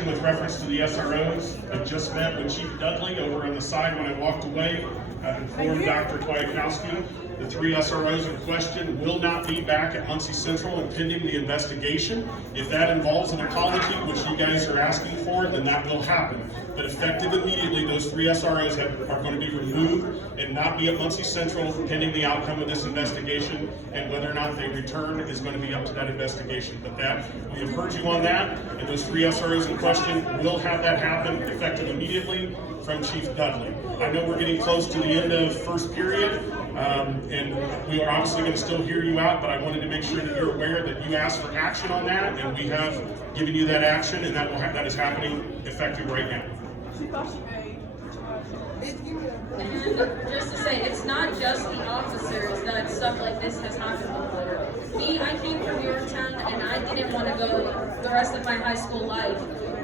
action with reference to the SROs. I just met with Chief Dudley over on the side when I walked away. I've informed Dr. Kwiatkowski. The 3 SROs in question will not be back at Muncie Central and pending the investigation. If that involves an apology, which you guys are asking for, then that will happen. But effective immediately, those 3 SROs are going to be removed and not be at Muncie Central pending the outcome of this investigation, and whether or not they return is going to be up to that investigation. But that, we have heard you on that, and those 3 SROs in question will have that happen effective immediately from Chief Dudley. I know we're getting close to the end of first period, and we are obviously going to still hear you out, but I wanted to make sure that you're aware that you asked for action on that, and we have given you that action, and that is happening effective right now. And just to say, it's not just the officers that stuff like this has happened before. Me, I came from Yorktown, and I didn't want to go the rest of my high school life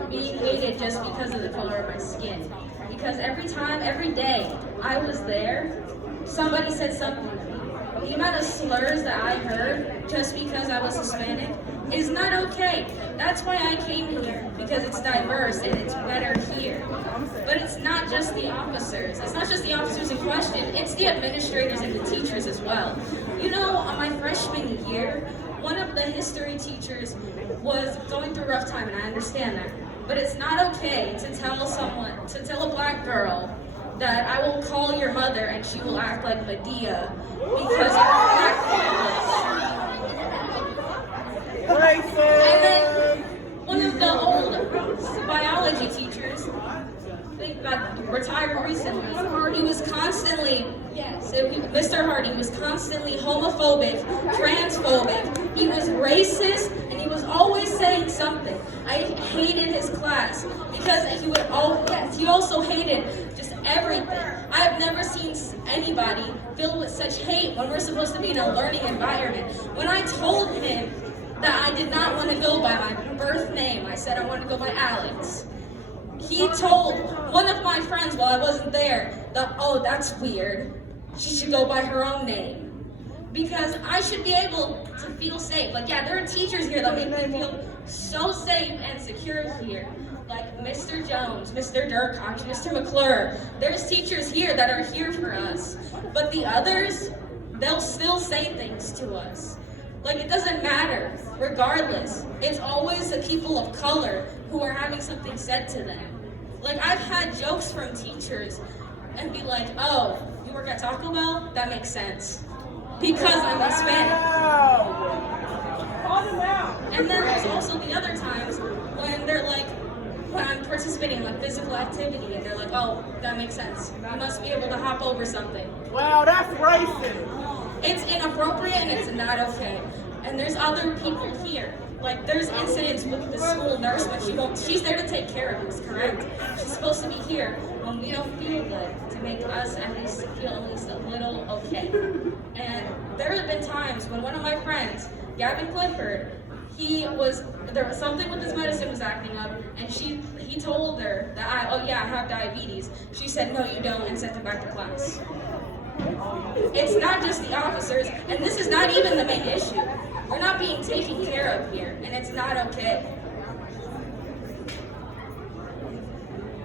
being hated just because of the color of my skin. Because every day I was there, somebody said something to me. The amount of slurs that I heard just because I was Hispanic is not okay. That's why I came here, because it's diverse and it's better here. But it's not just the officers. It's not just the officers in question. It's the administrators and the teachers as well. You know, on my freshman year, one of the history teachers was going through a rough time, and I understand that. But it's not okay to tell a black girl that I will call your mother and she will act like Medea because you're a black feminist. And then one of the old biology teachers, they got retired recently, he was constantly, Mr. Harding was constantly homophobic, transphobic, he was racist, and he was always saying something. I hated his class because he also hated just everything. I have never seen anybody filled with such hate when we're supposed to be in a learning environment. When I told him that I did not want to go by my birth name, I said I wanted to go by Alex. He told one of my friends while I wasn't there that, oh, that's weird. She should go by her own name. Because I should be able to feel safe. Like, yeah, there are teachers here that make me feel so safe and secure here. Like Mr. Jones, Mr. Durkoch, Mr. McClure. There's teachers here that are here for us. But the others, they'll still say things to us. Like, it doesn't matter, regardless. It's always the people of color who are having something said to them. Like, I've had jokes from teachers and be like, oh, you work at Taco Bell? That makes sense. Because I'm Hispanic. And then there's also the other times when they're like, when I'm participating in like physical activity, and they're like, oh, that makes sense. You must be able to hop over something. Wow, that's racist. It's inappropriate and it's not okay. And there's other people here. Like, there's incidents with the school nurse, but she's there to take care of us, correct? She's supposed to be here when we don't feel good, to make us at least feel at least a little okay. And there have been times when one of my friends, Gavin Clifford, there was something with his medicine was acting up, and he told her that I have diabetes. She said, no, you don't, and sent him back to class. It's not just the officers, and this is not even the main issue. We're not being taken care of here, and it's not okay.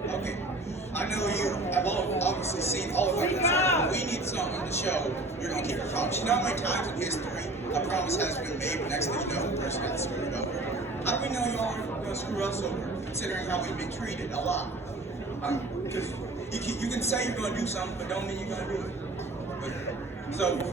Okay, I know you have obviously seen all of that. We need something to show you're going to keep your promise. You know how many times in history a promise has been made, but next thing you know, the person got screwed over? How do we know you aren't going to screw us over, considering how we've been treated a lot? Because you can say you're going to do something, but don't mean you're going to do it. So